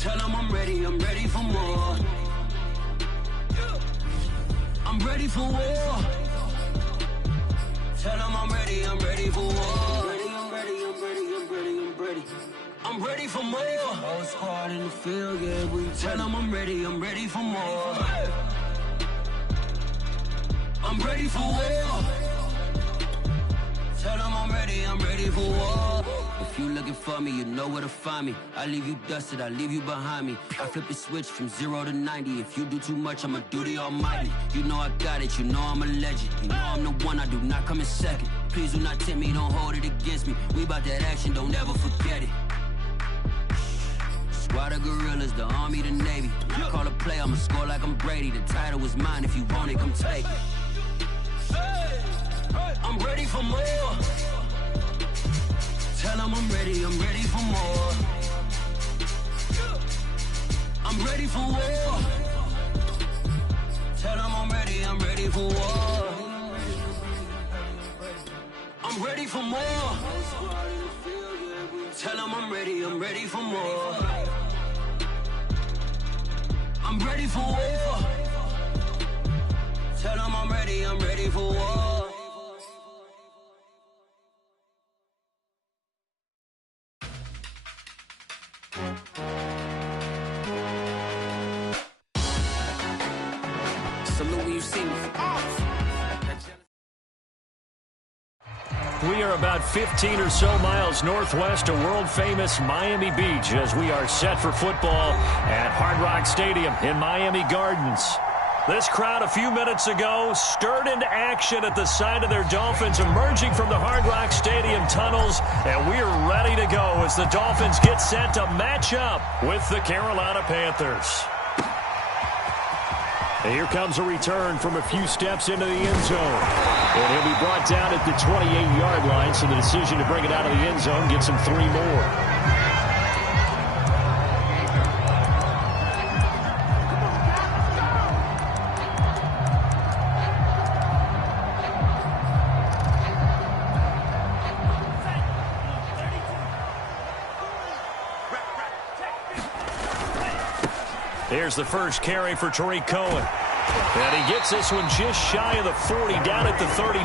Tell them I'm ready for more. I'm ready for war. Tell them I'm ready for war. I'm ready for more. Whole squad in the field, yeah, we tell them I'm ready for more. I'm ready for war. Tell them I'm ready for war. If you looking for me, you know where to find me. I leave you dusted, I leave you behind me. I flip the switch from 0 to 90. If you do too much, I'ma do the almighty. You know I got it, you know I'm a legend. You know I'm the one, I do not come in second. Please do not tempt me, don't hold it against me. We about that action, don't ever forget it. Squad of gorillas, the army, the navy. I call a play, I'ma score like I'm Brady. The title is mine, if you want it, come take it. I'm ready for more. Tell them I'm ready for more. I'm ready for war. Tell them I'm ready for war. I'm ready for more. Tell them I'm ready for more. I'm ready for war. Tell them I'm ready for war. Salute when you see me. We are about 15 or so miles northwest of world-famous Miami Beach as we are set for football at Hard Rock Stadium in Miami Gardens. This crowd a few minutes ago stirred into action at the sight of their Dolphins emerging from the Hard Rock Stadium tunnels, and we are ready to go as the Dolphins get set to match up with the Carolina Panthers. And here comes a return from a few steps into the end zone. And he'll be brought down at the 28-yard line, so the decision to bring it out of the end zone gets him 3 more. Here's the first carry for Tariq Cohen. And he gets this one just shy of the 40, down at the 39.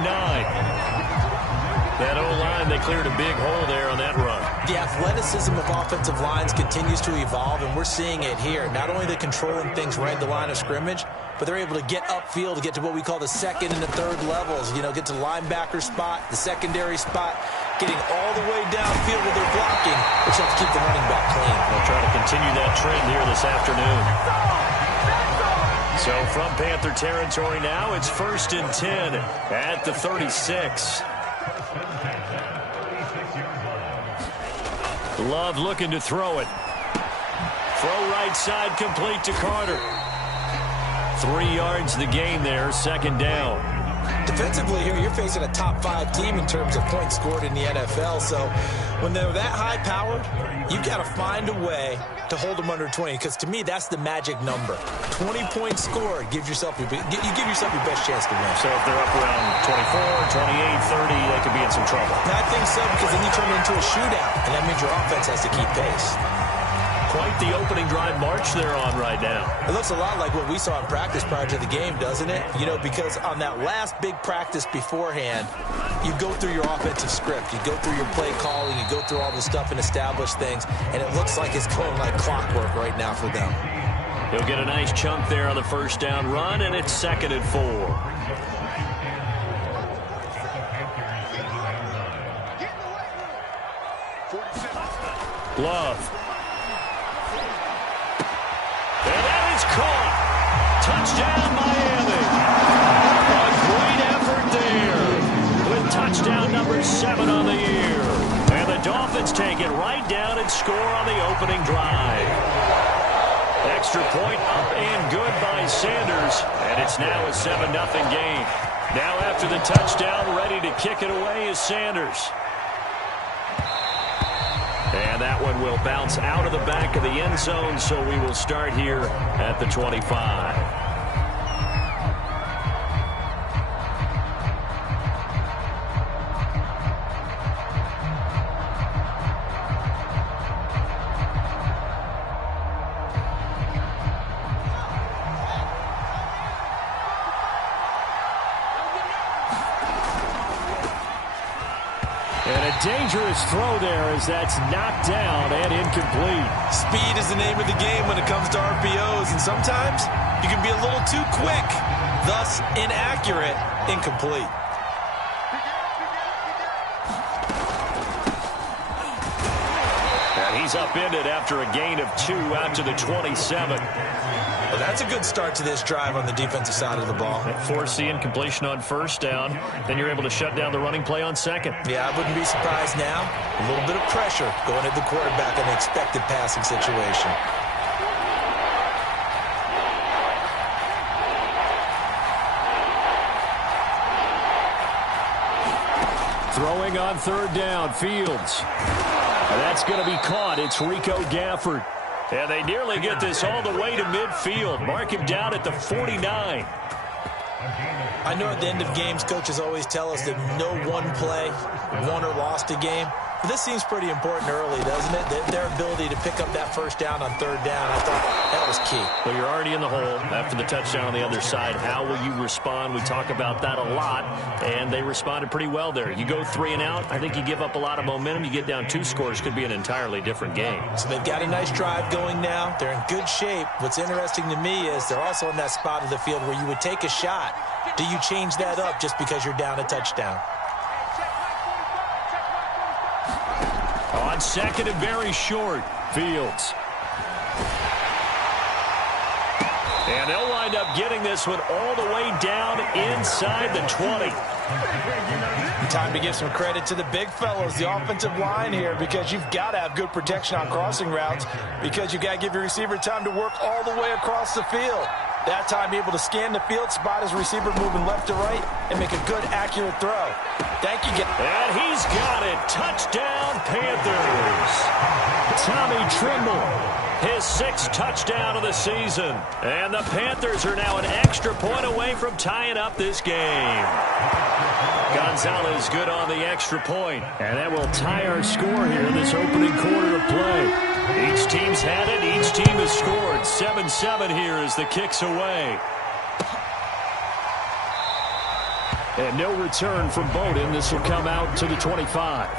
That O-line, they cleared a big hole there on that run. The athleticism of offensive lines continues to evolve, and we're seeing it here. Not only they're controlling things right at the line of scrimmage, but they're able to get upfield to get to what we call the second and the third levels. You know, get to the linebacker spot, the secondary spot, getting all the way downfield with their blocking, which helps keep the running back clean. They'll try to continue that trend here this afternoon. So from Panther territory now, it's 1st and 10 at the 36. Love looking to throw it. Throw right side complete to Carter. 3 yards the gain there, 2nd down. Defensively here, you're facing a top-5 team in terms of points scored in the NFL. So when they're that high-powered, you've got to find a way to hold them under 20. Because to me, that's the magic number. 20 points scored gives yourself you give yourself your best chance to win. So if they're up around 24, 28, 30, they could be in some trouble. I think so, because then you turn it into a shootout, and that means your offense has to keep pace. Quite the opening drive march they're on right now. It looks a lot like what we saw in practice prior to the game, doesn't it? You know, because on that last big practice beforehand, you go through your offensive script. You go through your play calling. You go through all the stuff and establish things. And it looks like it's going like clockwork right now for them. He'll get a nice chunk there on the 1st down run, and it's 2nd and 4. Love. Caught. Touchdown, Miami. A great effort there with touchdown number 7 on the year. And the Dolphins take it right down and score on the opening drive. Extra point up and good by Sanders. And it's now a 7-0 game. Now after the touchdown, ready to kick it away is Sanders. And that one will bounce out of the back of the end zone, so we will start here at the 25. dangerous throw there as that's knocked down and incomplete. Speed is the name of the game when it comes to RPOs, and sometimes you can be a little too quick, thus inaccurate, incomplete. And he's upended after a gain of 2 out to the 27. Well, that's a good start to this drive on the defensive side of the ball. Force the incompletion on first down. Then you're able to shut down the running play on second. Yeah, I wouldn't be surprised now. A little bit of pressure going at the quarterback in an expected passing situation. Throwing on third down, Fields. And that's going to be caught. It's Rico Gafford. And they nearly get this all the way to midfield. Mark him down at the 49. I know at the end of games, coaches always tell us that no one play won or lost a game. But this seems pretty important early, doesn't it? Their ability to pick up that first down on third down, I thought that was key. Well, you're already in the hole after the touchdown on the other side. How will you respond? We talk about that a lot, and they responded pretty well there. You go 3 and out, I think you give up a lot of momentum. You get down 2 scores, could be an entirely different game. So they've got a nice drive going now. They're in good shape. What's interesting to me is they're also in that spot of the field where you would take a shot. Do you change that up just because you're down a touchdown? On second and very short, Fields. And they'll wind up getting this one all the way down inside the 20. Time to give some credit to the big fellows, the offensive line here, because you've got to have good protection on crossing routes, because you've got to give your receiver time to work all the way across the field. That time, be able to scan the field, spot his receiver moving left to right, and make a good, accurate throw. Thank you. And he's got it. Touchdown, Panthers. Tommy Tremble, his 6th touchdown of the season. And the Panthers are now an extra point away from tying up this game. Gonzalez good on the extra point. And that will tie our score here in this opening quarter of play. Each team's had it. Each team has scored. 7-7 here as the kick's away. And no return from Bowden. This will come out to the 25.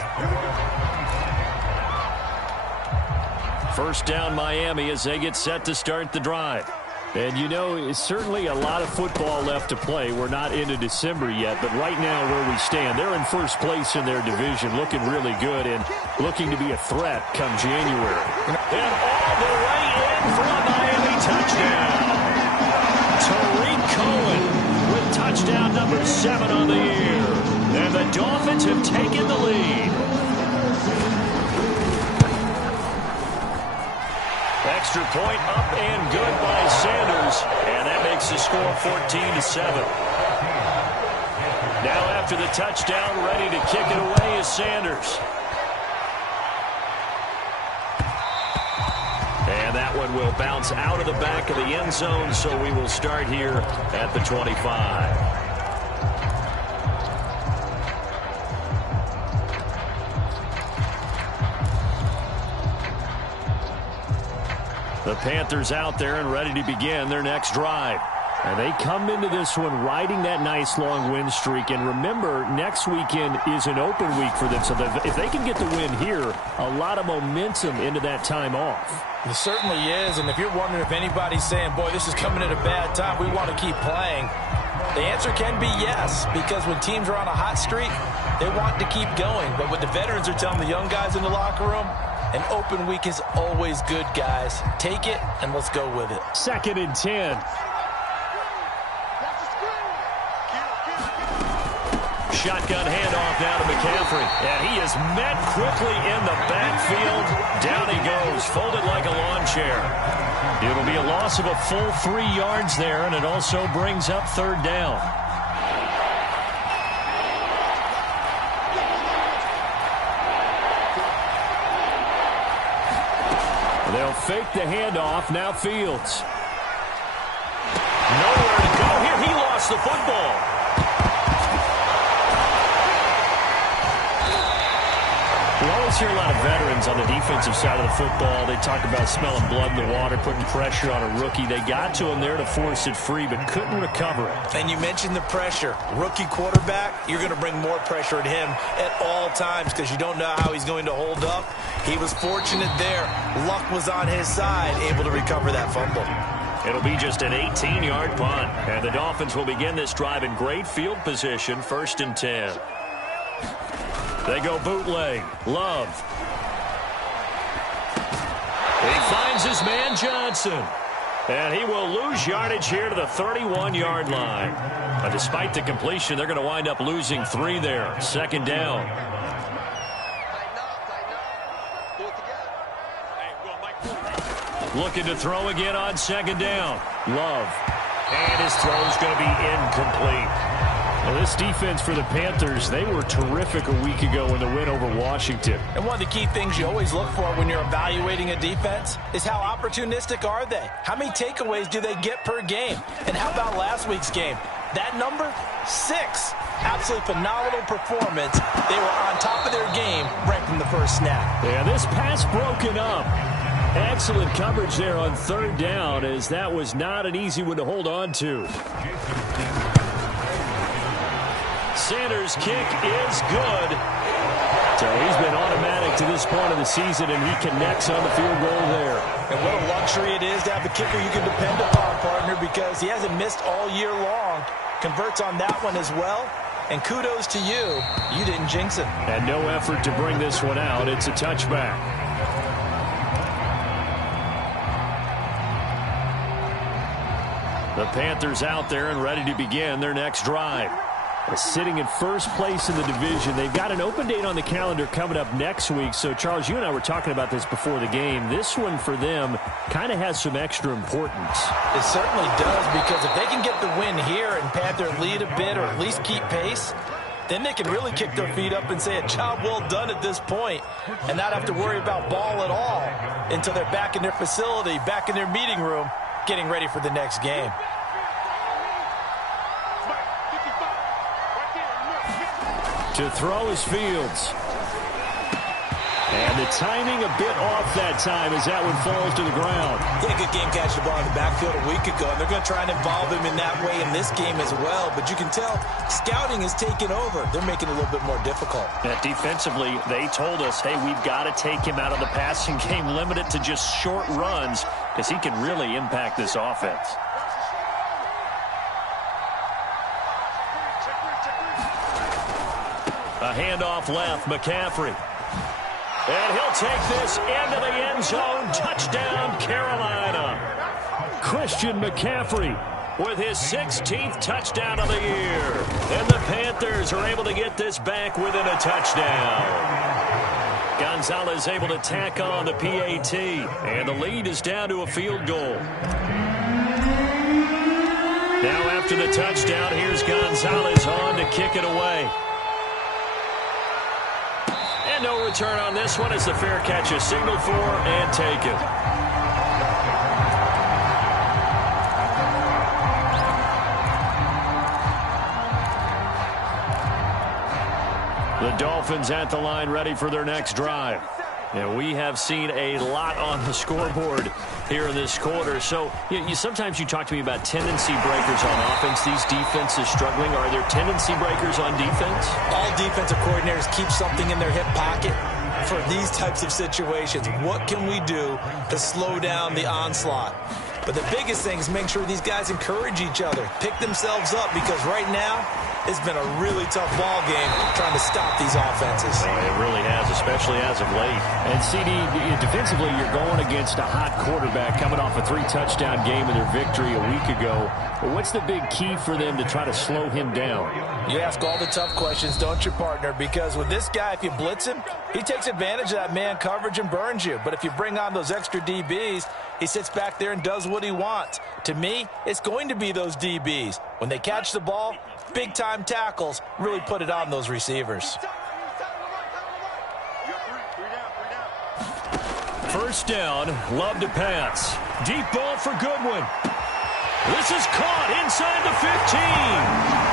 First down Miami as they get set to start the drive. And you know, it's certainly a lot of football left to play. We're not into December yet, but right now where we stand, they're in first place in their division, looking really good and looking to be a threat come January. And all the way in for a Miami touchdown. Tariq Cohen with touchdown number 7 on the year. And the Dolphins have taken the lead. Extra point up and good by Sanders, and that makes the score 14-7. Now after the touchdown, ready to kick it away is Sanders. And that one will bounce out of the back of the end zone, so we will start here at the 25. The Panthers out there and ready to begin their next drive. And they come into this one riding that nice long win streak. And remember, next weekend is an open week for them. So if they can get the win here, a lot of momentum into that time off. It certainly is. And if you're wondering if anybody's saying, boy, this is coming at a bad time, we want to keep playing, the answer can be yes. Because when teams are on a hot streak, they want to keep going. But what the veterans are telling the young guys in the locker room, an open week is always good, guys. Take it, and let's go with it. 2nd and 10. Shotgun handoff now to McCaffrey. And he is met quickly in the backfield. Down he goes, folded like a lawn chair. It'll be a loss of a full 3 yards there, and it also brings up 3rd down. They'll fake the handoff. Now Fields. Nowhere to go here. He lost the football. Low see a lot of veterans on the defensive side of the football. They talk about smelling blood in the water, putting pressure on a rookie. They got to him there to force it free, but couldn't recover it. And you mentioned the pressure. Rookie quarterback, you're going to bring more pressure at him at all times because you don't know how he's going to hold up. He was fortunate there. Luck was on his side, able to recover that fumble. It'll be just an 18-yard punt. And the Dolphins will begin this drive in great field position, 1st and 10. They go bootleg. Love. He finds his man Johnson. And he will lose yardage here to the 31-yard line. But despite the completion, they're going to wind up losing 3 there. 2nd down. Looking to throw again on 2nd down. Love. And his throw is going to be incomplete. Well, this defense for the Panthers, they were terrific a week ago in the win over Washington. And one of the key things you always look for when you're evaluating a defense is how opportunistic are they? How many takeaways do they get per game? And how about last week's game? That number, 6. Absolutely phenomenal performance. They were on top of their game right from the first snap. Yeah, this pass broken up. Excellent coverage there on 3rd down, as that was not an easy one to hold on to. Sanders' kick is good. So he's been automatic to this point of the season, and he connects on the field goal there. And what a luxury it is to have a kicker you can depend upon, partner, because he hasn't missed all year long. Converts on that one as well. And kudos to you. You didn't jinx it. And no effort to bring this one out. It's a touchback. The Panthers out there and ready to begin their next drive. Sitting in first place in the division. They've got an open date on the calendar coming up next week. So, Charles, you and I were talking about this before the game. This one for them kind of has some extra importance. It certainly does, because if they can get the win here and pad their lead a bit or at least keep pace, then they can really kick their feet up and say a job well done at this point and not have to worry about ball at all until they're back in their facility, back in their meeting room, getting ready for the next game. To throw is Fields. And the timing a bit off that time as that one falls to the ground. Yeah, good game catching the ball in the backfield a week ago, and they're going to try and involve him in that way in this game as well. But you can tell scouting is taking over. They're making it a little bit more difficult. Yeah, defensively, they told us, hey, we've got to take him out of the passing game, limit it to just short runs, because he can really impact this offense. A handoff left, McCaffrey. And he'll take this into the end zone. Touchdown, Carolina. Christian McCaffrey with his 16th touchdown of the year. And the Panthers are able to get this back within a touchdown. Gonzalez able to tack on the PAT. And the lead is down to a field goal. Now after the touchdown, here's Gonzalez on to kick it away. And no return on this one as the fair catch is signaled for and taken. The Dolphins at the line ready for their next drive. And we have seen a lot on the scoreboard here in this quarter. So sometimes you talk to me about tendency breakers on offense. These defenses struggling. Are there tendency breakers on defense? All defensive coordinators keep something in their hip pocket for these types of situations. What can we do to slow down the onslaught? But the biggest thing is make sure these guys encourage each other, pick themselves up, because right now it's been a really tough ball game trying to stop these offenses. It really has, especially as of late. And, CD, defensively, you're going against a hot quarterback coming off a 3-touchdown game in their victory a week ago. But what's the big key for them to try to slow him down? You ask all the tough questions, don't you, partner? Because with this guy, if you blitz him, he takes advantage of that man coverage and burns you. But if you bring on those extra DBs, he sits back there and does what he wants. To me, it's going to be those DBs. When they catch the ball, big-time tackles really put it on those receivers. First down, Love to pass. Deep ball for Goodwin. This is caught inside the 15.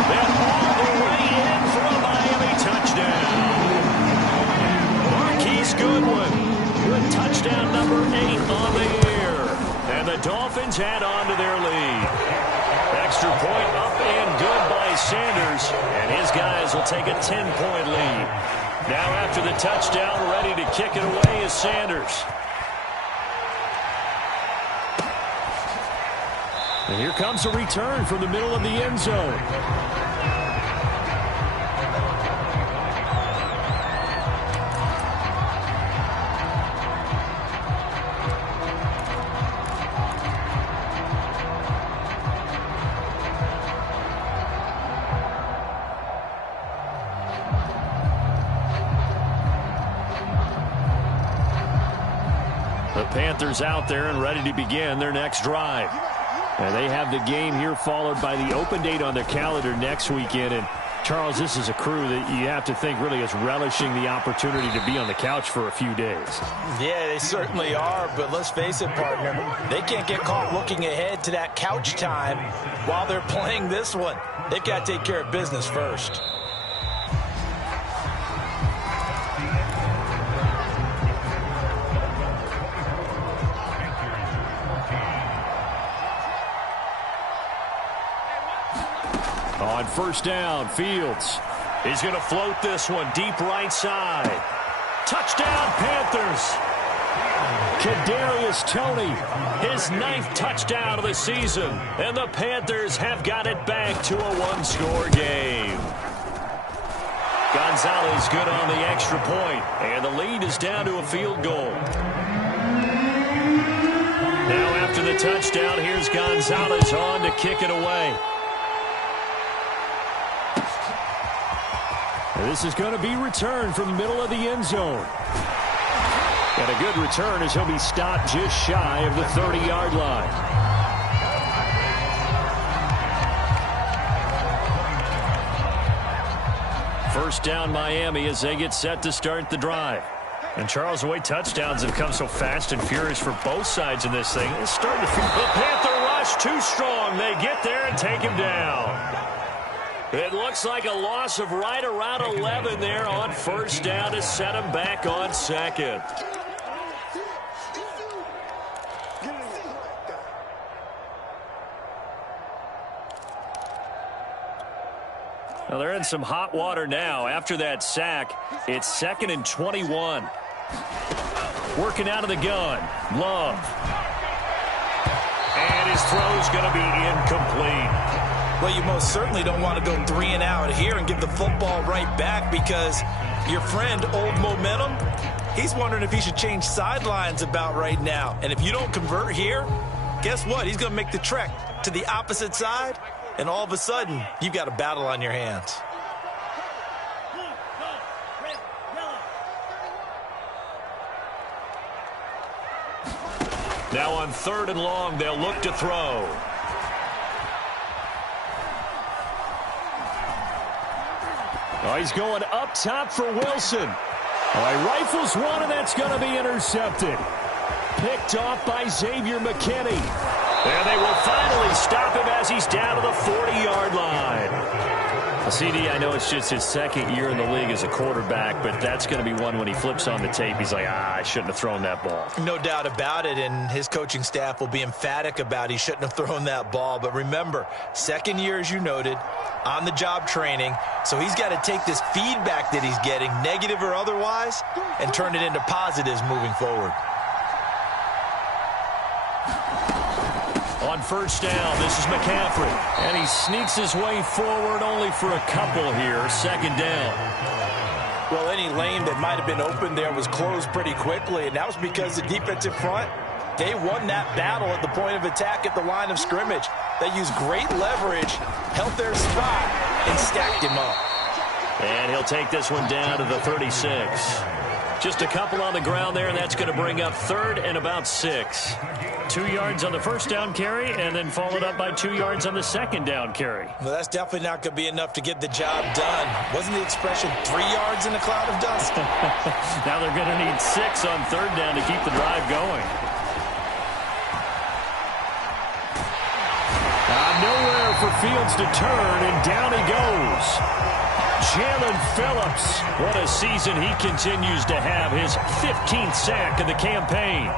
Then all the way in for a Miami touchdown. Marquise good one. Good touchdown number 8 on the year. And the Dolphins add on to their lead. Extra point up and good by Sanders. And his guys will take a 10-point lead. Now after the touchdown, ready to kick it away is Sanders. And here comes a return from the middle of the end zone. The Panthers out there and ready to begin their next drive. And they have the game here followed by the open date on their calendar next weekend. And, Charles, this is a crew that you have to think really is relishing the opportunity to be on the couch for a few days. Yeah, they certainly are. But let's face it, partner, they can't get caught looking ahead to that couch time while they're playing this one. They've got to take care of business first. On first down, Fields. He's going to float this one deep right side. Touchdown, Panthers. Kadarius Toney, his 9th touchdown of the season. And the Panthers have got it back to a one-score game. Gonzalez good on the extra point. And the lead is down to a field goal. Now after the touchdown, here's Gonzalez on to kick it away. This is going to be returned from the middle of the end zone. And a good return as he'll be stopped just shy of the 30-yard line. First down Miami as they get set to start the drive. And Charles, the way touchdowns have come so fast and furious for both sides in this thing, it's starting to feel the Panther rush too strong. They get there and take him down. It looks like a loss of right around 11 there on first down to set him back on second. Well, they're in some hot water now. After that sack, it's 2nd and 21. Working out of the gun. Love. And his throw's going to be incomplete. Well, you most certainly don't want to go 3 and out here and give the football right back because your friend, Old Momentum, he's wondering if he should change sidelines about right now. And if you don't convert here, guess what? He's going to make the trek to the opposite side, and all of a sudden, you've got a battle on your hands. Now on 3rd and long, they'll look to throw. Oh, he's going up top for Wilson. Oh, he rifles one, and that's going to be intercepted. Picked off by Xavier McKinney. And they will finally stop him as he's down to the 40-yard line. CD, I know it's just his 2nd year in the league as a quarterback, but that's going to be one when he flips on the tape. He's like, I shouldn't have thrown that ball. No doubt about it, and his coaching staff will be emphatic about he shouldn't have thrown that ball. But remember, 2nd year, as you noted, on-the-job training, so he's got to take this feedback that he's getting, negative or otherwise, and turn it into positives moving forward. On first down, this is McCaffrey. And he sneaks his way forward only for a couple here. 2nd down. Well, any lane that might have been open there was closed pretty quickly, and that was because the defensive front, they won that battle at the point of attack at the line of scrimmage. They used great leverage, held their spot, and stacked him up. And he'll take this one down to the 36. Just a couple on the ground there, and that's going to bring up 3rd and about 6. 2 yards on the first down carry, and then followed up by 2 yards on the 2nd down carry. Well, that's definitely not going to be enough to get the job done. Wasn't the expression 3 yards in a cloud of dust? Now they're going to need 6 on 3rd down to keep the drive going. Nowhere for Fields to turn, and down he goes. Jalen Phillips. What a season he continues to have. His 15th sack of the campaign.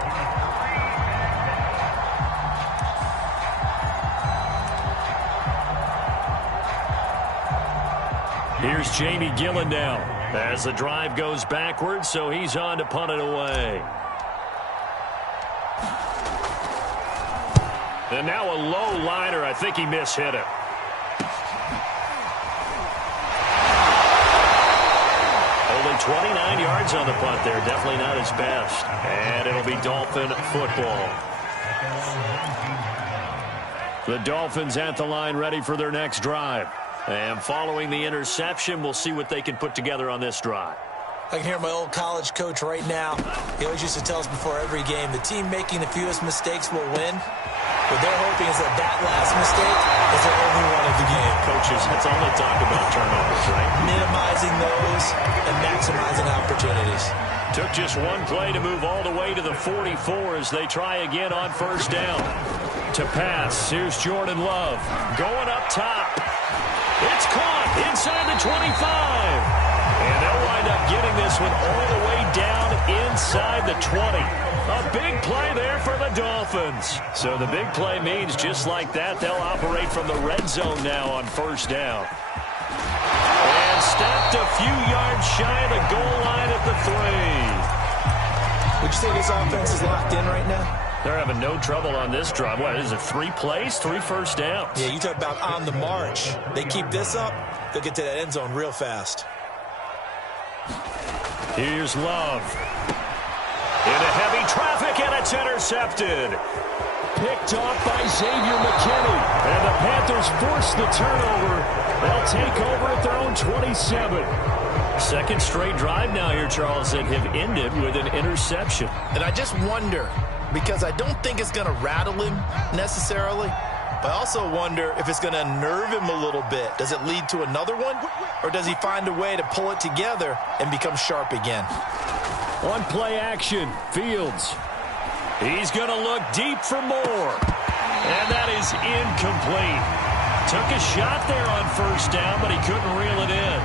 Here's Jamie Gillen now as the drive goes backwards, so he's on to punt it away. And now a low liner. I think he mishit it. Only 29 yards on the punt there. Definitely not his best. And it'll be Dolphin football. The Dolphins at the line ready for their next drive. And following the interception, we'll see what they can put together on this drive. I can hear my old college coach right now. He always used to tell us before every game, the team making the fewest mistakes will win. What they're hoping is that last mistake is their only one of the game. Coaches, that's all they talk about, turnovers, right? Minimizing those and maximizing opportunities. Took just one play to move all the way to the 44 as they try again on first down. To pass, here's Jordan Love. Going up top. It's caught inside the 25. And they'll wind up getting this one all the way down inside the 20. A big play there for the Dolphins. So the big play means just like that, they'll operate from the red zone now on first down. And stopped a few yards shy of the goal line at the 3. Would you say this offense is locked in right now? They're having no trouble on this drive. What is it, 3 plays, 3 first downs? Yeah, you talk about on the march. They keep this up, they'll get to that end zone real fast. Here's Love. Into heavy traffic, and it's intercepted. Picked off by Xavier McKinney. And the Panthers force the turnover. They'll take over at their own 27. Second straight drive now here, Charles, that have ended with an interception. And I just wonder, because I don't think it's going to rattle him necessarily, but I also wonder if it's going to unnerve him a little bit. Does it lead to another one, or does he find a way to pull it together and become sharp again? On play action, Fields. He's going to look deep for more. And that is incomplete. Took a shot there on first down, but he couldn't reel it in.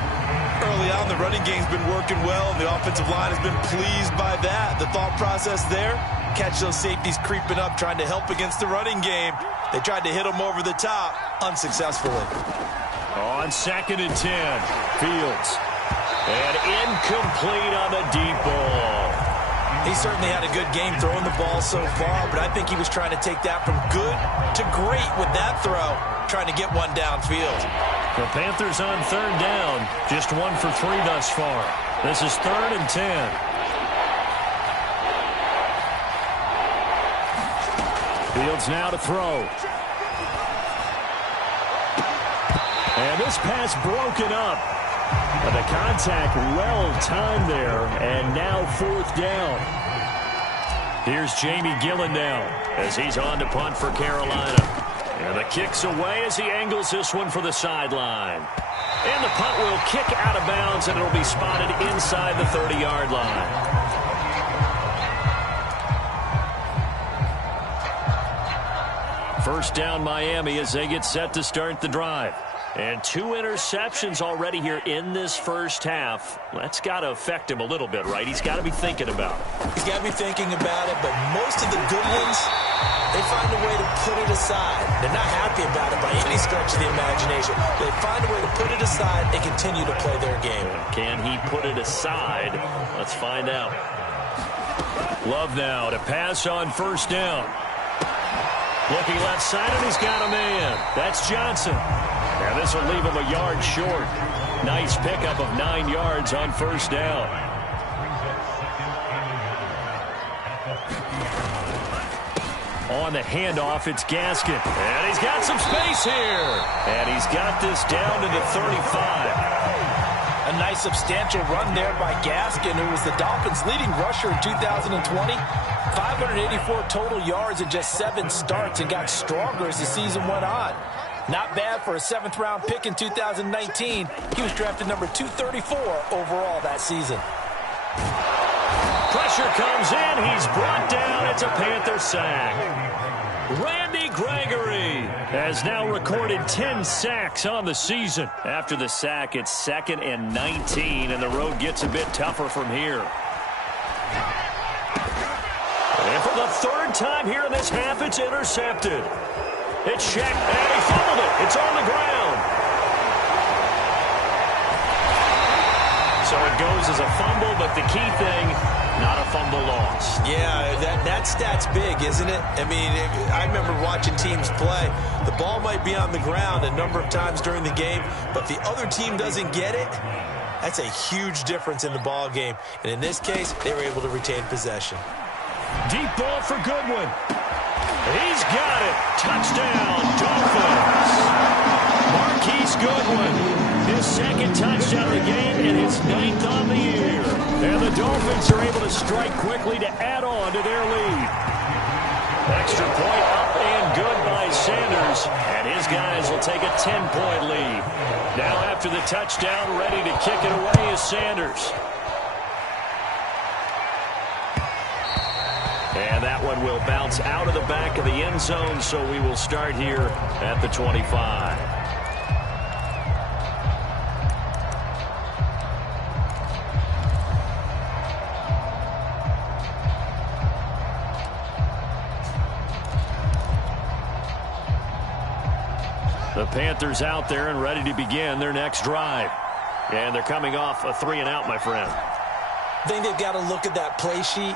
Early on, the running game's been working well, and the offensive line has been pleased by that. The thought process there, catch those safeties creeping up, trying to help against the running game. They tried to hit them over the top, unsuccessfully. On 2nd and 10, Fields. And incomplete on the deep ball. He certainly had a good game throwing the ball so far, but I think he was trying to take that from good to great with that throw, trying to get one downfield. The Panthers on 3rd down, just 1 for 3 thus far. This is 3rd and 10. Fields now to throw. And this pass broken up. But the contact well timed there, and now 4th down. Here's Jamie Gillen now as he's on to punt for Carolina. And the kick's away as he angles this one for the sideline. And the punt will kick out of bounds, and it'll be spotted inside the 30-yard line. First down Miami as they get set to start the drive. And 2 interceptions already here in this first half. That's got to affect him a little bit, right? He's got to be thinking about it. He's got to be thinking about it, but most of the good ones, they find a way to put it aside. They're not happy about it by any stretch of the imagination. They find a way to put it aside and continue to play their game. Can he put it aside? Let's find out. Love now to pass on first down. Looking left side, and he's got a man. That's Johnson. And this will leave him a yard short. Nice pickup of 9 yards on first down. On the handoff, it's Gaskin. And he's got some space here. And he's got this down to the 35. A nice substantial run there by Gaskin, who was the Dolphins' leading rusher in 2020. 584 total yards in just 7 starts, and got stronger as the season went on. Not bad for a 7th-round pick in 2019. He was drafted number 234 overall that season. Pressure comes in. He's brought down. It's a Panther sack. Randy Gregory has now recorded 10 sacks on the season. After the sack, it's 2nd and 19, and the road gets a bit tougher from here. And for the 3rd time here in this half, it's intercepted. It's checked, and he fumbled it. It's on the ground. So it goes as a fumble, but the key thing, not a fumble loss. Yeah, that stat's big, isn't it? I mean, I remember watching teams play. The ball might be on the ground a number of times during the game, but if the other team doesn't get it, that's a huge difference in the ball game. And in this case, they were able to retain possession. Deep ball for Goodwin. He's got it. Touchdown, Dolphins. Marquise Goodwin, his 2nd touchdown of the game and his 9th on the year. And the Dolphins are able to strike quickly to add on to their lead. Extra point up and good by Sanders. And his guys will take a 10-point lead. Now after the touchdown, ready to kick it away is Sanders. And that one will bounce out of the back of the end zone, so we will start here at the 25. The Panthers out there and ready to begin their next drive. And they're coming off a 3-and-out, my friend. I think they've got to look at that play sheet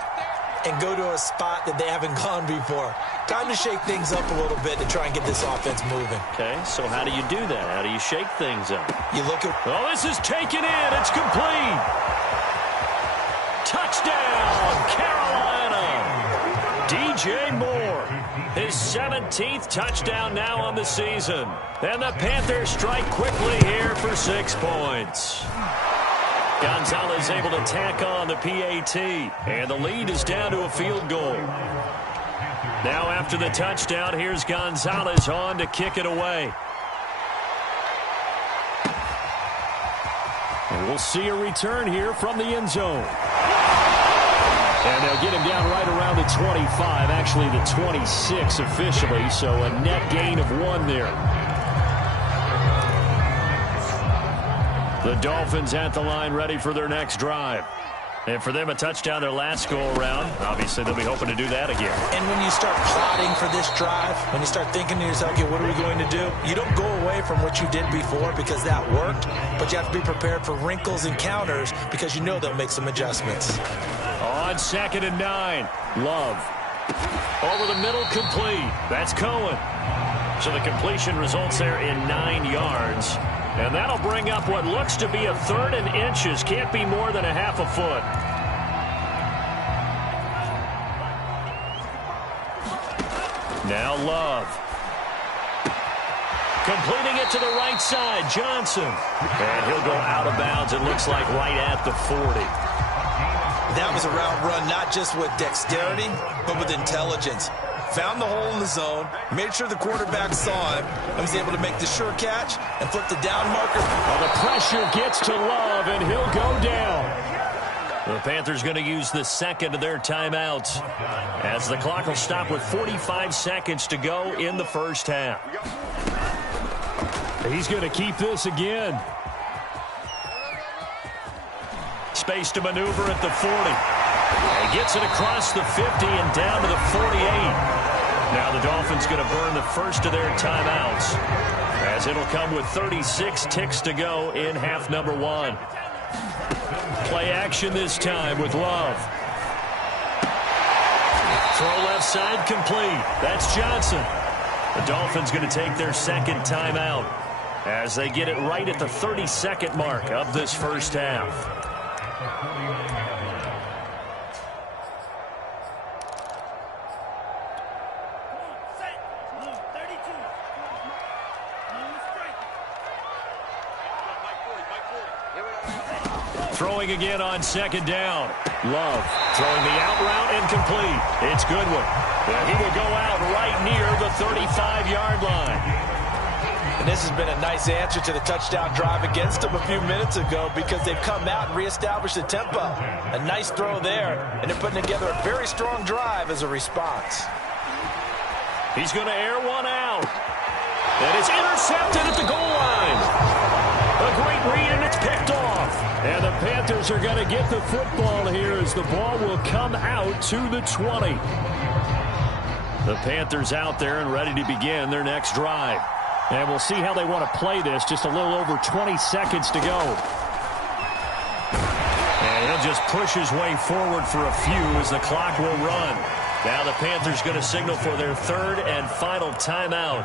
and go to a spot that they haven't gone before. Time to shake things up a little bit to try and get this offense moving. Okay, so how do you do that? How do you shake things up? You look at... Oh, this is taken in. It's complete. Touchdown, Carolina. DJ Moore, his 17th touchdown now on the season. And the Panthers strike quickly here for 6 points. Gonzalez able to tack on the PAT, and the lead is down to a field goal. Now after the touchdown, here's Gonzalez on to kick it away. And we'll see a return here from the end zone. And they'll get him down right around the 25, actually the 26 officially, so a net gain of 1 there. The Dolphins at the line ready for their next drive. And for them, a touchdown their last go-around. Obviously, they'll be hoping to do that again. And when you start plotting for this drive, when you start thinking to yourself, okay, what are we going to do? You don't go away from what you did before because that worked, but you have to be prepared for wrinkles and counters because you know they'll make some adjustments. On 2nd and 9, Love. Over the middle, complete. That's Cohen. So the completion results there in 9 yards. And that'll bring up what looks to be a 3rd and inches. Can't be more than a half a foot. Now Love. Completing it to the right side, Johnson. And he'll go out of bounds, it looks like right at the 40. That was a route run not just with dexterity, but with intelligence. Found the hole in the zone, made sure the quarterback saw him, and was able to make the sure catch and flip the down marker. Well, the pressure gets to Love, and he'll go down. The Panthers going to use the 2nd of their timeouts as the clock will stop with 45 seconds to go in the first half. He's going to keep this again. Space to maneuver at the 40. He gets it across the 50 and down to the 48. Now the Dolphins going to burn the first of their timeouts as it'll come with 36 ticks to go in half number 1. Play action this time with Love. Throw left side complete. That's Johnson. The Dolphins going to take their 2nd timeout as they get it right at the 30-second mark of this first half. Throwing again on 2nd down. Love throwing the out route incomplete. It's Goodwin. And he will go out right near the 35-yard line. And this has been a nice answer to the touchdown drive against them a few minutes ago because they've come out and reestablished the tempo. A nice throw there, and they're putting together a very strong drive as a response. He's going to air one out. And it's intercepted at the goal line. A great read, and it's picked off. And the Panthers are going to get the football here as the ball will come out to the 20. The Panthers out there and ready to begin their next drive. And we'll see how they want to play this. Just a little over 20 seconds to go. And he'll just push his way forward for a few as the clock will run. Now the Panthers going to signal for their third and final timeout,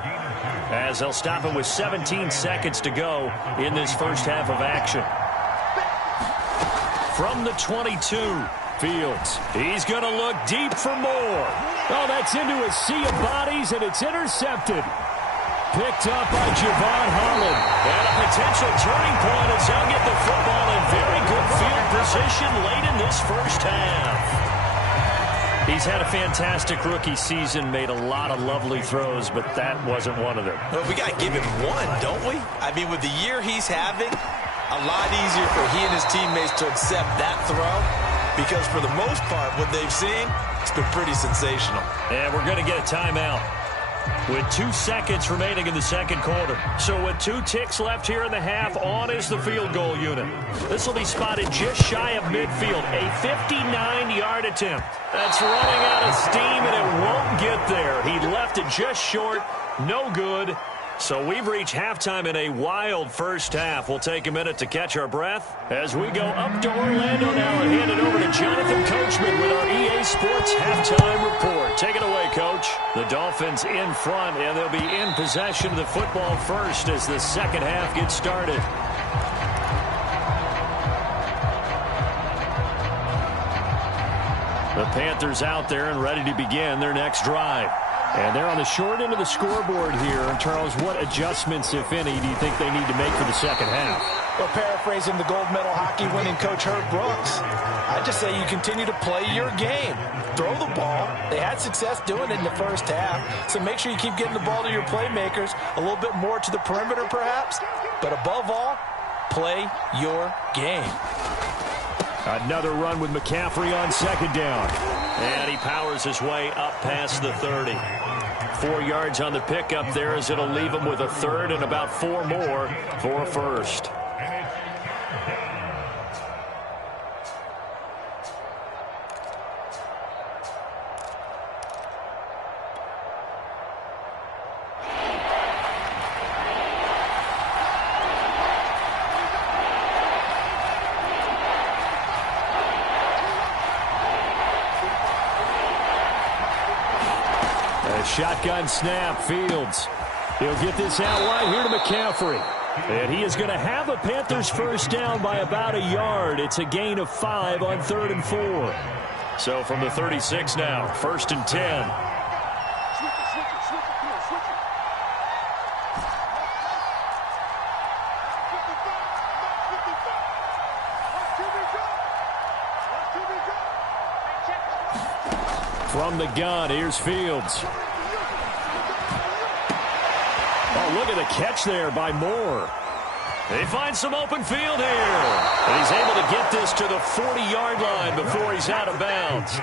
as they'll stop it with 17 seconds to go in this first half of action. From the 22, Fields. He's going to look deep for more. Oh, that's into a sea of bodies, and it's intercepted. Picked up by Javon Holland. And a potential turning point as they'll get the football in very good field position late in this first half. He's had a fantastic rookie season, made a lot of lovely throws, but that wasn't one of them. Well, we got to give him one, don't we? I mean, with the year he's having, a lot easier for he and his teammates to accept that throw, because for the most part, what they've seen, it's been pretty sensational. And we're going to get a timeout with 2 seconds remaining in the second quarter. So with 2 ticks left here in the half, on is the field goal unit. This will be spotted just shy of midfield, a 59-yard attempt. That's running out of steam, and it won't get there. He left it just short, no good. So we've reached halftime in a wild first half. We'll take a minute to catch our breath as we go up to Orlando now and hand it over to Jonathan Coachman with our EA Sports Halftime Report. Take it away, Coach. The Dolphins in front, and they'll be in possession of the football first as the second half gets started. The Panthers out there and ready to begin their next drive. And they're on the short end of the scoreboard here. And Charles, what adjustments, if any, do you think they need to make for the second half? Well, paraphrasing the gold medal hockey winning coach Herb Brooks, I just say you continue to play your game. Throw the ball. They had success doing it in the first half, so make sure you keep getting the ball to your playmakers, a little bit more to the perimeter perhaps, but above all, play your game. Another run with McCaffrey on second down. And he powers his way up past the 30. 4 yards on the pickup there as it'll leave him with a third and about 4 more for a first. Shotgun snap, Fields. He'll get this out wide here to McCaffrey. And he is going to have a Panthers first down by about a yard. It's a gain of 5 on 3rd and 4. So from the 36 now, 1st and 10. From the gun, here's Fields. Oh, look at the catch there by Moore. They find some open field here. And he's able to get this to the 40-yard line before he's out of bounds.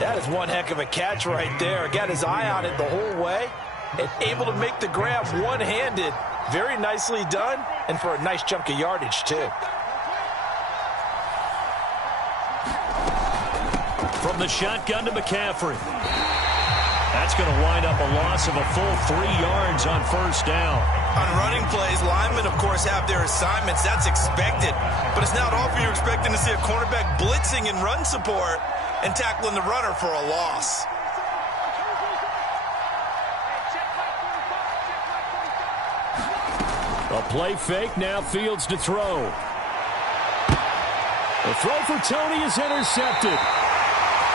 That is one heck of a catch right there. Got his eye on it the whole way and able to make the grab one-handed. Very nicely done, and for a nice chunk of yardage, too. From the shotgun to McCaffrey. That's going to wind up a loss of a full 3 yards on first down. On running plays, linemen, of course, have their assignments. That's expected. But it's not often you're expecting to see a cornerback blitzing in run support and tackling the runner for a loss. A play fake, now Fields to throw. The throw for Tony is intercepted.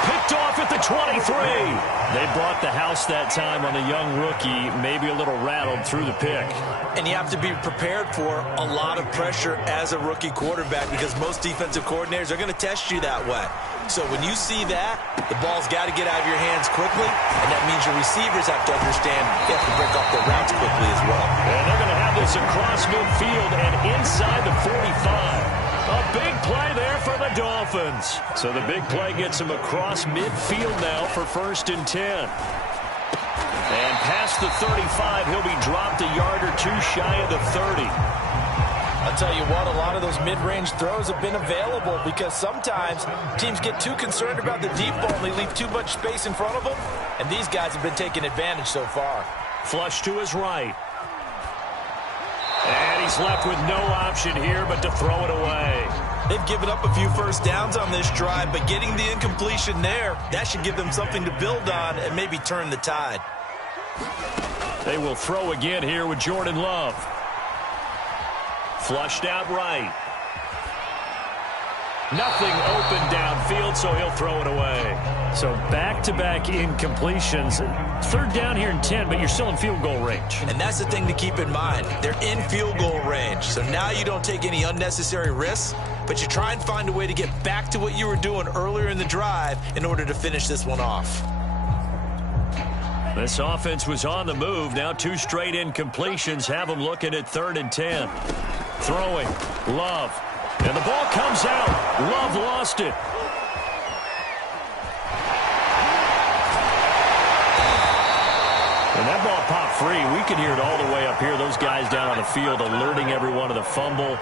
Picked off at the 23. They brought the house that time on the young rookie, maybe a little rattled through the pick. And you have to be prepared for a lot of pressure as a rookie quarterback because most defensive coordinators are going to test you that way. So when you see that, the ball's got to get out of your hands quickly, and that means your receivers have to understand they have to break off their routes quickly as well. And they're going to have this across midfield and inside the 45. A big play there for the Dolphins. So the big play gets him across midfield now for 1st and 10. And past the 35, he'll be dropped a yard or two shy of the 30. I'll tell you what, a lot of those mid-range throws have been available because sometimes teams get too concerned about the deep ball and they leave too much space in front of them, and these guys have been taking advantage so far. Flush to his right. And he's left with no option here but to throw it away. They've given up a few first downs on this drive, but getting the incompletion there, that should give them something to build on and maybe turn the tide. They will throw again here with Jordan Love. Flushed out right. Nothing open downfield, so he'll throw it away. So back-to-back incompletions. Third down here and 10, but you're still in field goal range. And that's the thing to keep in mind. They're in field goal range. So now you don't take any unnecessary risks, but you try and find a way to get back to what you were doing earlier in the drive in order to finish this one off. This offense was on the move. Now two straight incompletions have them looking at 3rd and 10. Throwing. Love. And the ball comes out. Love lost it. And that ball popped free. We could hear it all the way up here. Those guys down on the field alerting everyone of the fumble.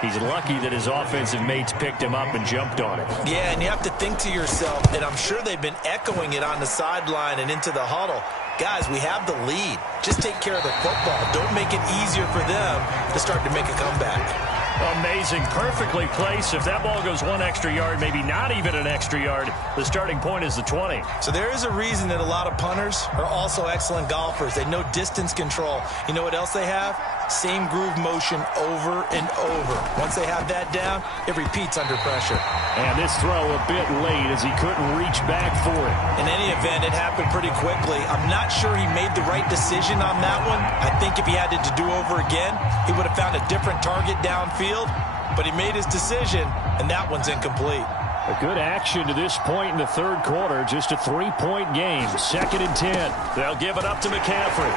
He's lucky that his offensive mates picked him up and jumped on it. Yeah, and you have to think to yourself, and I'm sure they've been echoing it on the sideline and into the huddle. Guys, we have the lead. Just take care of the football. Don't make it easier for them to start to make a comeback. Amazing. Perfectly placed. If that ball goes one extra yard, maybe not even an extra yard, the starting point is the 20. So there is a reason that a lot of punters are also excellent golfers. They know distance control. You know what else they have? Same groove motion over and over. Once they have that down, it repeats under pressure. And this throw a bit late as he couldn't reach back for it. In any event, it happened pretty quickly. I'm not sure he made the right decision on that one. I think if he had it to do over again, he would have found a different target downfield. But he made his decision, and that one's incomplete. A good action to this point in the third quarter. Just a 3-point game. 2nd and 10. They'll give it up to McCaffrey.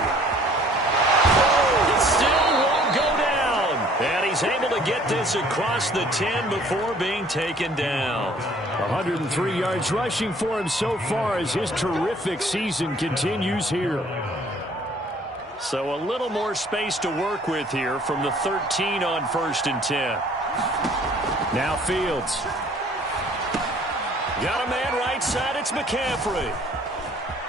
It still won't go down. And he's able to get this across the 10 before being taken down. 103 yards rushing for him so far as his terrific season continues here. So a little more space to work with here from the 13 on 1st and 10. Now Fields. Got a man right side. It's McCaffrey.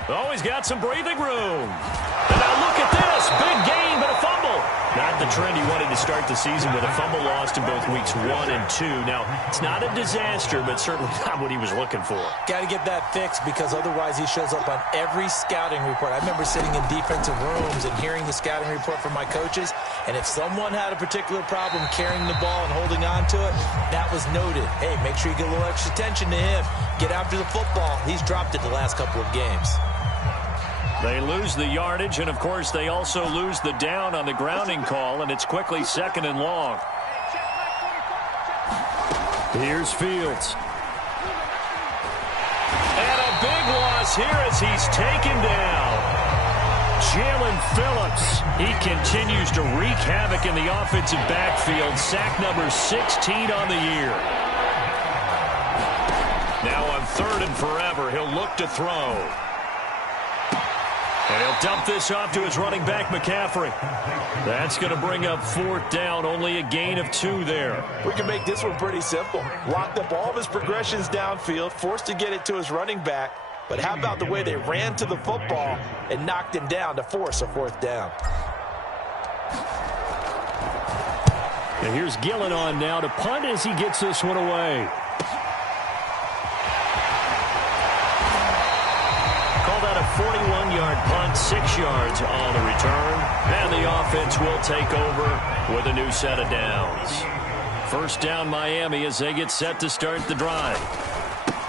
Oh, he's got some breathing room. And now look at this. Big gain, but a fumble. Not the trend he wanted to start the season with. A fumble lost in both weeks 1 and 2. Now, it's not a disaster, but certainly not what he was looking for. Got to get that fixed because otherwise he shows up on every scouting report. I remember sitting in defensive rooms and hearing the scouting report from my coaches, and if someone had a particular problem carrying the ball and holding on to it, that was noted. Hey, make sure you get a little extra attention to him. Get after the football. He's dropped it the last couple of games. They lose the yardage, and, of course, they also lose the down on the grounding call, and it's quickly 2nd and long. Here's Fields. And a big loss here as he's taken down. Jalen Phillips. He continues to wreak havoc in the offensive backfield. Sack number 16 on the year. Now on 3rd and forever, he'll look to throw. And he'll dump this off to his running back, McCaffrey. That's going to bring up 4th down, only a gain of 2 there. We can make this one pretty simple. Locked up all of his progressions downfield, forced to get it to his running back. But how about the way they ran to the football and knocked him down to force a 4th down? And here's Gillen on now to punt as he gets this one away. About a 41-yard punt, 6 yards on the return. And the offense will take over with a new set of downs. 1st down Miami as they get set to start the drive.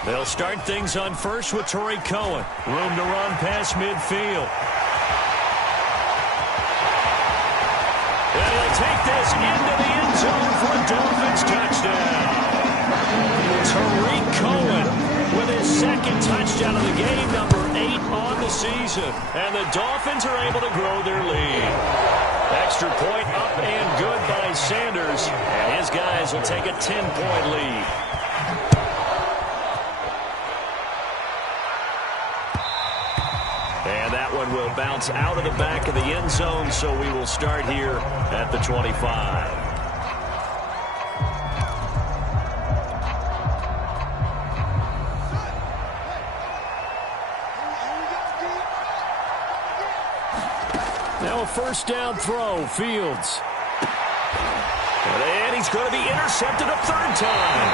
They'll start things on 1st with Torrey Cohen. Room to run past midfield. And he'll take this into the end zone for a Dolphins touchdown. Torrey Cohen with his 2nd touchdown of the game, number 8 on the season. And the Dolphins are able to grow their lead. Extra point up and good by Sanders. And his guys will take a 10-point lead. And that one will bounce out of the back of the end zone, so we will start here at the 25. Now a first down throw, Fields. And he's going to be intercepted a third time.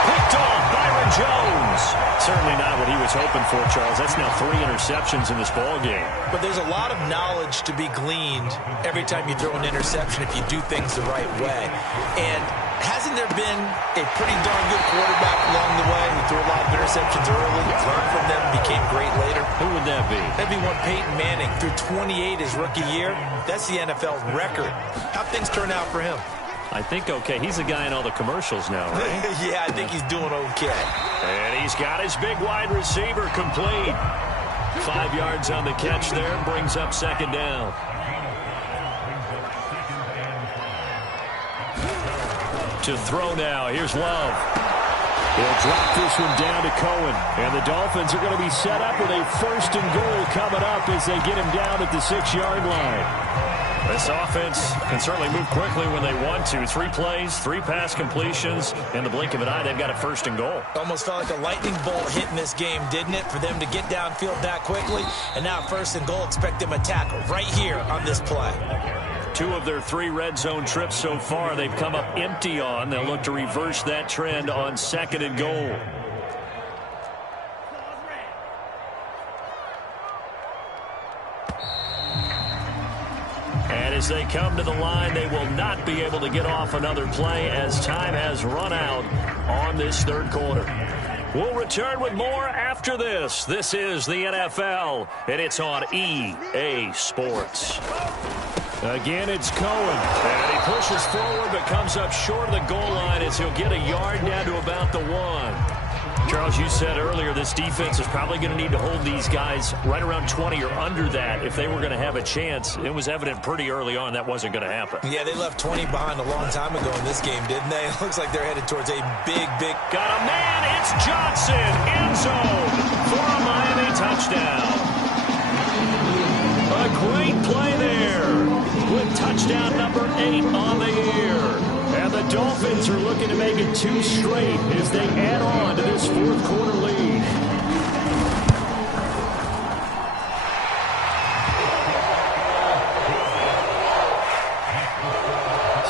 Picked off Byron Jones. Certainly not what he was hoping for, Charles. That's now 3 interceptions in this ball game. But there's a lot of knowledge to be gleaned every time you throw an interception if you do things the right way. And hasn't there been a pretty darn good quarterback along the way who threw a lot of interceptions early, learned from them, became great later? Who would that be? That'd be one Peyton Manning. Threw 28 his rookie year. That's the NFL record. How'd things turn out for him? I think okay. He's a guy in all the commercials now, right? Yeah, I think he's doing okay. And he's got his big wide receiver complete. 5 yards on the catch there. Brings up second down. To throw now. Here's Love. He'll drop this one down to Cohen. And the Dolphins are going to be set up with a first and goal coming up as they get him down at the 6-yard line. This offense can certainly move quickly when they want to. 3 plays, 3 pass completions. In the blink of an eye, they've got a first and goal. Almost felt like a lightning bolt hit in this game, didn't it? For them to get downfield that quickly. And now first and goal, expect them to tackle right here on this play. 2 of their 3 red zone trips so far, they've come up empty on. They'll look to reverse that trend on second and goal. And as they come to the line, they will not be able to get off another play as time has run out on this third quarter. We'll return with more after this. This is the NFL, and it's on EA Sports. Again, it's Cohen. And he pushes forward but comes up short of the goal line as he'll get a yard down to about the 1. Charles, you said earlier this defense is probably going to need to hold these guys right around 20 or under that if they were going to have a chance. It was evident pretty early on that wasn't going to happen. Yeah, they left 20 behind a long time ago in this game, didn't they? It looks like they're headed towards a big... Got a man, it's Johnson, end zone for a Miami touchdown. A great play there with touchdown number 8 on the year. And the Dolphins are looking to make it 2 straight as they add on to this fourth quarter lead.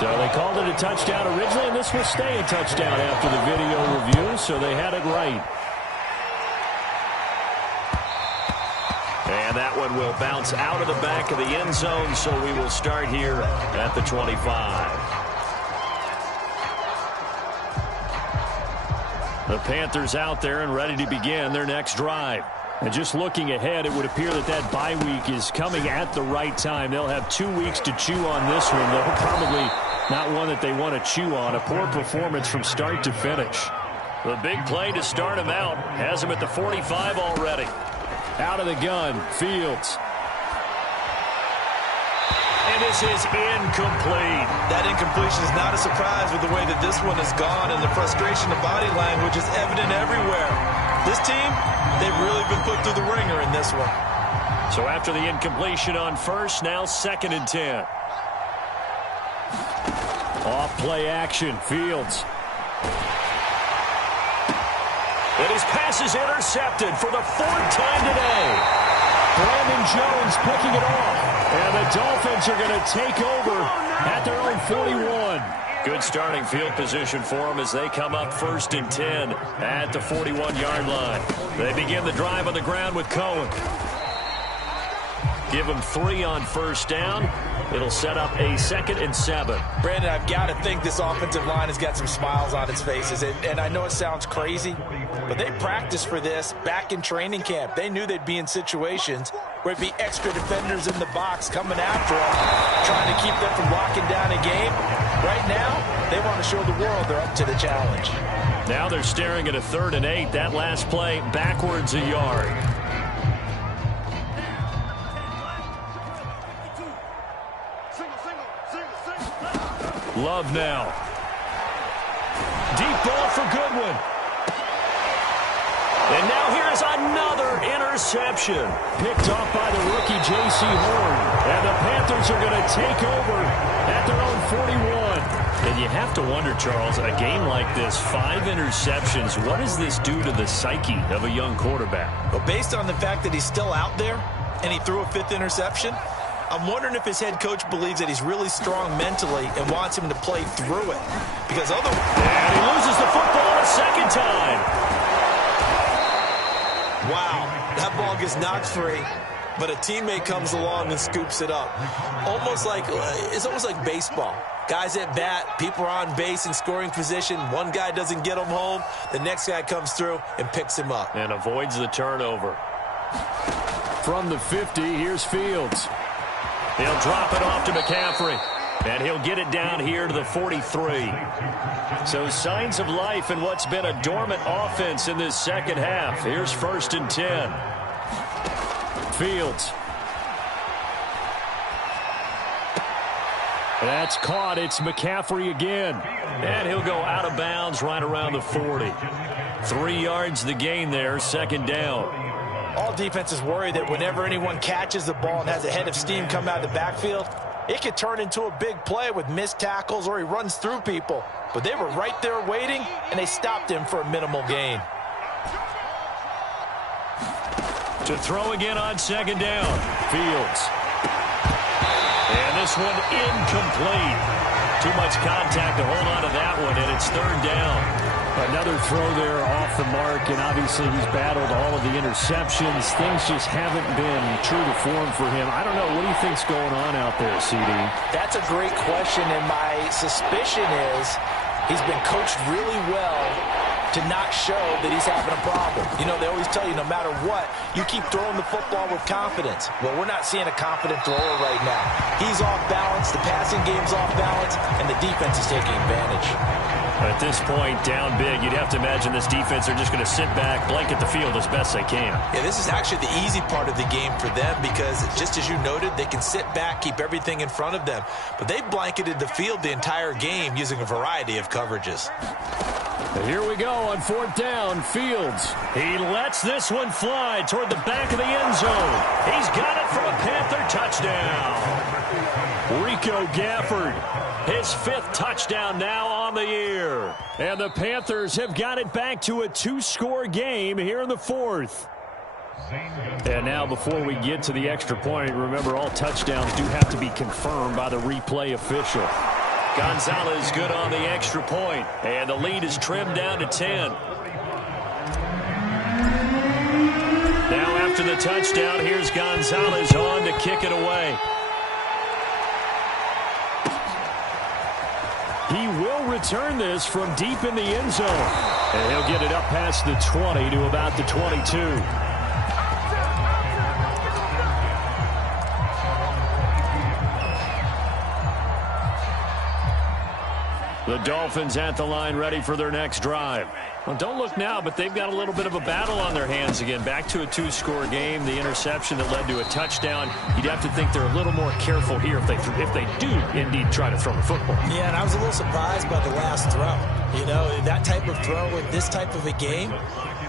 So they called it a touchdown originally, and this will stay a touchdown after the video review, so they had it right. And that one will bounce out of the back of the end zone, so we will start here at the 25. The Panthers out there and ready to begin their next drive. And just looking ahead, it would appear that that bye week is coming at the right time. They'll have 2 weeks to chew on this one, though probably not one that they want to chew on. A poor performance from start to finish. The big play to start him out has him at the 45 already. Out of the gun, Fields. And this is incomplete. That incompletion is not a surprise with the way that this one has gone, and the frustration of body language is evident everywhere. This team, they've really been put through the ringer in this one. So after the incompletion on first, now 2nd and 10. Off play action, Fields. And his pass is intercepted for the 4th time today. Brandon Jones picking it off. And the Dolphins are going to take over at their own 41. Good starting field position for them as they come up 1st and 10 at the 41-yard line. They begin the drive on the ground with Cohen. Give them 3 on first down. It'll set up a 2nd and 7. Brandon, I've got to think this offensive line has got some smiles on its faces. And I know it sounds crazy, but they practiced for this back in training camp. They knew they'd be in situations where it'd be extra defenders in the box coming after them, trying to keep them from locking down a game. Right now, they want to show the world they're up to the challenge. Now they're staring at a 3rd and 8. That last play backwards a yard. Love now. Deep ball for Goodwin. And now here's another interception. Picked off by the rookie J.C. Horn. And the Panthers are going to take over at their own 41. And you have to wonder, Charles, a game like this, 5 interceptions, what does this do to the psyche of a young quarterback? Well, based on the fact that he's still out there and he threw a 5th interception, I'm wondering if his head coach believes that he's really strong mentally and wants him to play through it. Because otherwise... And he loses the football a second time. Wow, that ball gets knocked free, but a teammate comes along and scoops it up. It's almost like baseball. Guys at bat, people are on base in scoring position. One guy doesn't get him home. The next guy comes through and picks him up. And avoids the turnover. From the 50, here's Fields. He'll drop it off to McCaffrey. And he'll get it down here to the 43. So signs of life in what's been a dormant offense in this second half. Here's 1st and 10. Fields. That's caught. It's McCaffrey again. And he'll go out of bounds right around the 40. 3 yards the gain there, 2nd down. All defenses worry that whenever anyone catches the ball and has a head of steam come out of the backfield, it could turn into a big play with missed tackles or he runs through people. But they were right there waiting, and they stopped him for a minimal gain. To throw again on 2nd down. Fields. And this one incomplete. Too much contact to hold on to that one, and it's 3rd down. Another throw there off the mark, and obviously he's battled all of the interceptions. Things just haven't been true to form for him. I don't know. What do you think's going on out there, CD? That's a great question, and my suspicion is he's been coached really well to not show that he's having a problem. You know, they always tell you no matter what, you keep throwing the football with confidence. Well, we're not seeing a confident thrower right now. He's off balance, the passing game's off balance, and the defense is taking advantage. At this point, down big, you'd have to imagine this defense are just going to sit back, blanket the field as best they can. Yeah, this is actually the easy part of the game for them because, just as you noted, they can sit back, keep everything in front of them. But they blanketed the field the entire game using a variety of coverages. And here we go on 4th down. Fields. He lets this one fly toward the back of the end zone. He's got it for a Panther touchdown. Rico Gafford. His 5th touchdown now on the year. And the Panthers have got it back to a 2-score game here in the 4th. And now before we get to the extra point, remember all touchdowns do have to be confirmed by the replay official. Gonzalez good on the extra point. And the lead is trimmed down to 10. Now after the touchdown, here's Gonzalez on to kick it away. He will return this from deep in the end zone. And he'll get it up past the 20 to about the 22. The Dolphins at the line ready for their next drive. Well, don't look now, but they've got a little bit of a battle on their hands again. Back to a 2-score game. The interception that led to a touchdown. You'd have to think they're a little more careful here if they do indeed try to throw the football. Yeah, and I was a little surprised by the last throw. You know, that type of throw in this type of a game,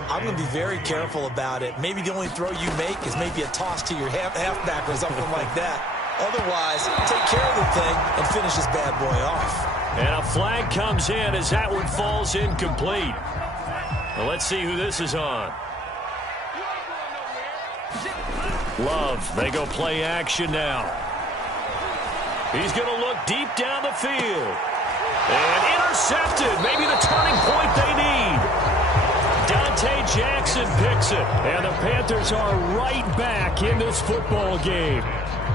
I'm going to be very careful about it. Maybe the only throw you make is maybe a toss to your halfback or something like that. Otherwise, take care of the thing and finish this bad boy off. And a flag comes in as that one falls incomplete. Well, let's see who this is on. Love, they go play action now. He's going to look deep down the field. And intercepted, maybe the turning point they need. Dante Jackson picks it. And the Panthers are right back in this football game.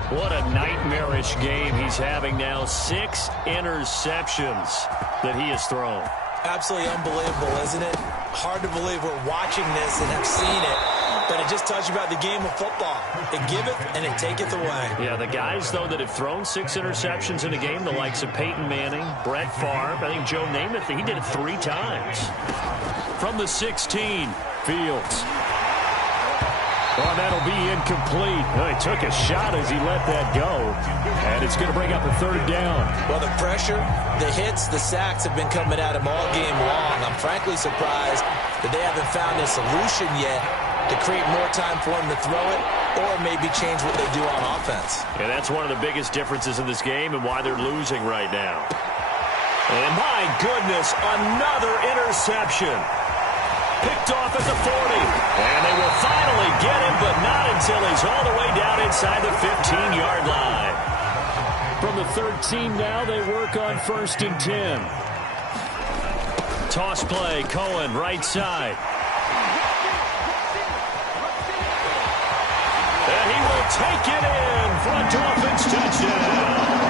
What a nightmarish game he's having now. 6 interceptions that he has thrown. Absolutely unbelievable, isn't it? Hard to believe we're watching this and have seen it. But it just tells you about the game of football. It giveth and it taketh away. Yeah, the guys, though, that have thrown 6 interceptions in a game, the likes of Peyton Manning, Brett Favre, I think Joe Namath, he did it 3 times. From the 16, Fields. Oh, that'll be incomplete. Well, he took a shot as he let that go. And it's going to bring up a third down. Well, the pressure, the hits, the sacks have been coming at him all game long. I'm frankly surprised that they haven't found a solution yet to create more time for him to throw it or maybe change what they do on offense. Yeah, that's one of the biggest differences in this game and why they're losing right now. And my goodness, another interception. Picked off at the 40. And they will finally get him, but not until he's all the way down inside the 15-yard line. From the 13 now, they work on 1st and 10. Toss play, Cohen, right side. And he will take it in for a Dolphins touchdown.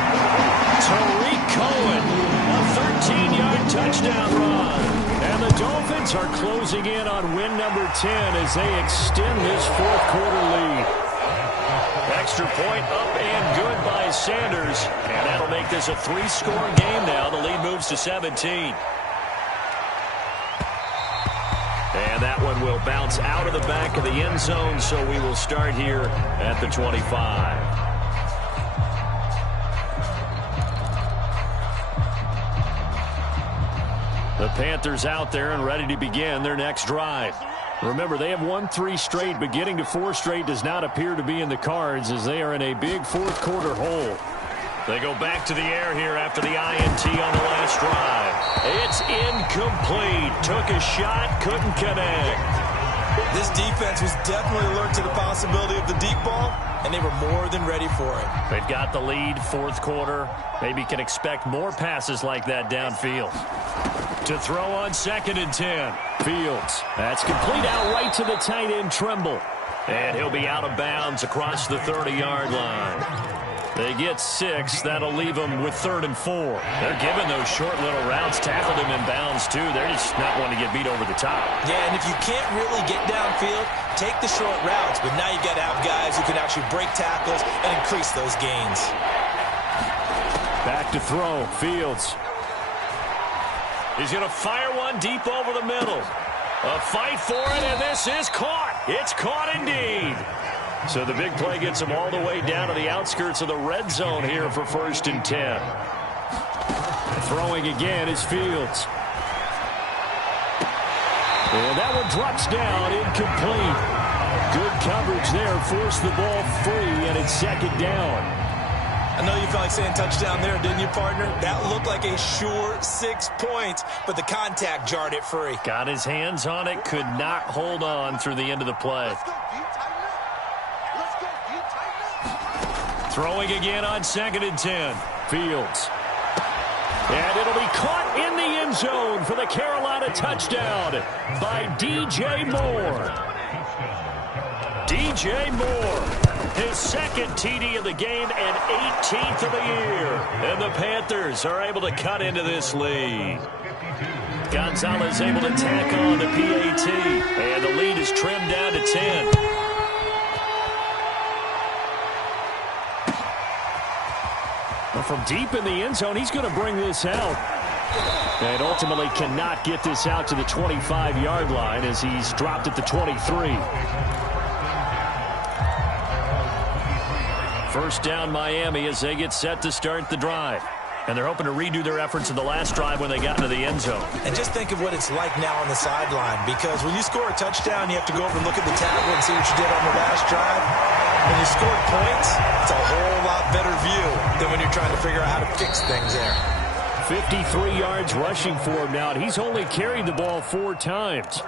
Tariq Cohen, a 13-yard touchdown run. And the Dolphins are closing in on win number 10 as they extend this fourth-quarter lead. Extra point up and good by Sanders. And that'll make this a 3-score game now. The lead moves to 17. And that one will bounce out of the back of the end zone, so we will start here at the 25. The Panthers out there and ready to begin their next drive. Remember, they have won 3 straight, but getting to 4 straight does not appear to be in the cards as they are in a big fourth-quarter hole. They go back to the air here after the INT on the last drive. It's incomplete. Took a shot, couldn't connect. This defense was definitely alert to the possibility of the deep ball, and they were more than ready for it. They've got the lead, fourth quarter. Maybe can expect more passes like that downfield. To throw on 2nd and 10. Fields. That's complete out right to the tight end, Tremble. And he'll be out of bounds across the 30-yard line. They get 6. That'll leave them with 3rd and 4. They're giving those short little routes. Tackled him in bounds, too. They're just not wanting to get beat over the top. Yeah, and if you can't really get downfield, take the short routes. But now you got to have guys who can actually break tackles and increase those gains. Back to throw. Fields. He's going to fire one deep over the middle. A fight for it, and this is caught. It's caught indeed. So the big play gets him all the way down to the outskirts of the red zone here for 1st and 10. Throwing again is Fields. And that one drops down, incomplete. Good coverage there, forced the ball free, and it's 2nd down. I know you felt like saying touchdown there, didn't you, partner? That looked like a sure 6 points, but the contact jarred it free. Got his hands on it, could not hold on through the end of the play. Throwing again on 2nd and 10. Fields. And it'll be caught in the end zone for the Carolina touchdown by DJ Moore. DJ Moore, his 2nd TD of the game and 18th of the year. And the Panthers are able to cut into this lead. Gonzalez able to tack on the PAT. And the lead is trimmed down to 10. From deep in the end zone, he's going to bring this out. And ultimately cannot get this out to the 25-yard line as he's dropped at the 23. 1st down Miami as they get set to start the drive. And they're hoping to redo their efforts in the last drive when they got into the end zone. And just think of what it's like now on the sideline, because when you score a touchdown, you have to go over and look at the tablet and see what you did on the last drive. When you score points, it's a whole lot better view than when you're trying to figure out how to fix things there. 53 yards rushing for him now, and he's only carried the ball 4 times.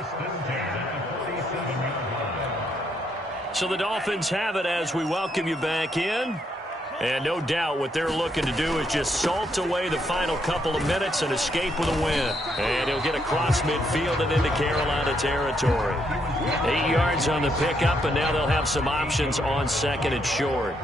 So the Dolphins have it as we welcome you back in. And no doubt what they're looking to do is just salt away the final couple of minutes and escape with a win. And he'll get across midfield and into Carolina territory. 8 yards on the pickup, and now they'll have some options on 2nd and short.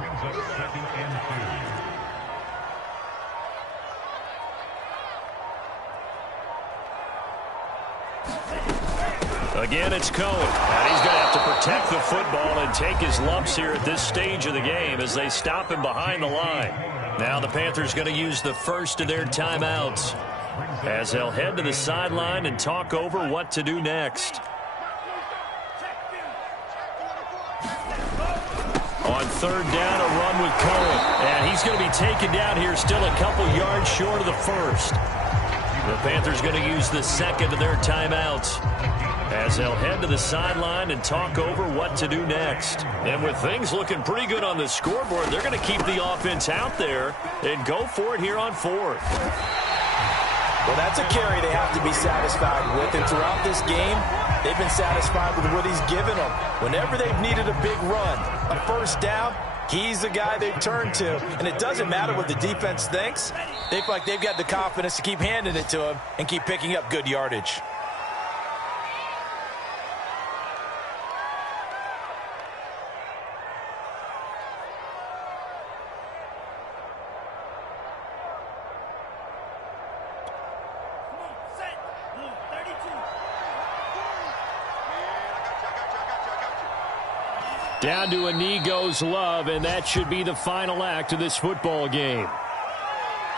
Again, it's Cohen. And he's going to have to protect the football and take his lumps here at this stage of the game as they stop him behind the line. Now the Panthers going to use the first of their timeouts as they'll head to the sideline and talk over what to do next. On third down, a run with Cohen. And he's going to be taken down here, still a couple yards short of the first. The Panthers going to use the second of their timeouts as they'll head to the sideline and talk over what to do next. And with things looking pretty good on the scoreboard, they're going to keep the offense out there and go for it here on fourth. Well, that's a carry they have to be satisfied with. And throughout this game, they've been satisfied with what he's given them. Whenever they've needed a big run, a first down, he's the guy they've turned to. And it doesn't matter what the defense thinks. They feel like they've got the confidence to keep handing it to him and keep picking up good yardage. Down to a knee goes Love, and that should be the final act of this football game.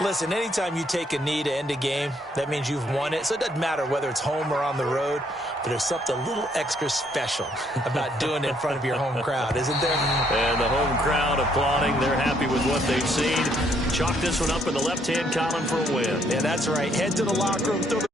Listen, anytime you take a knee to end a game, that means you've won it. So it doesn't matter whether it's home or on the road, but there's something a little extra special about doing it in front of your home crowd, isn't there? And the home crowd applauding. They're happy with what they've seen. Chalk this one up in the left-hand column for a win. Yeah, that's right. Head to the locker room, throw the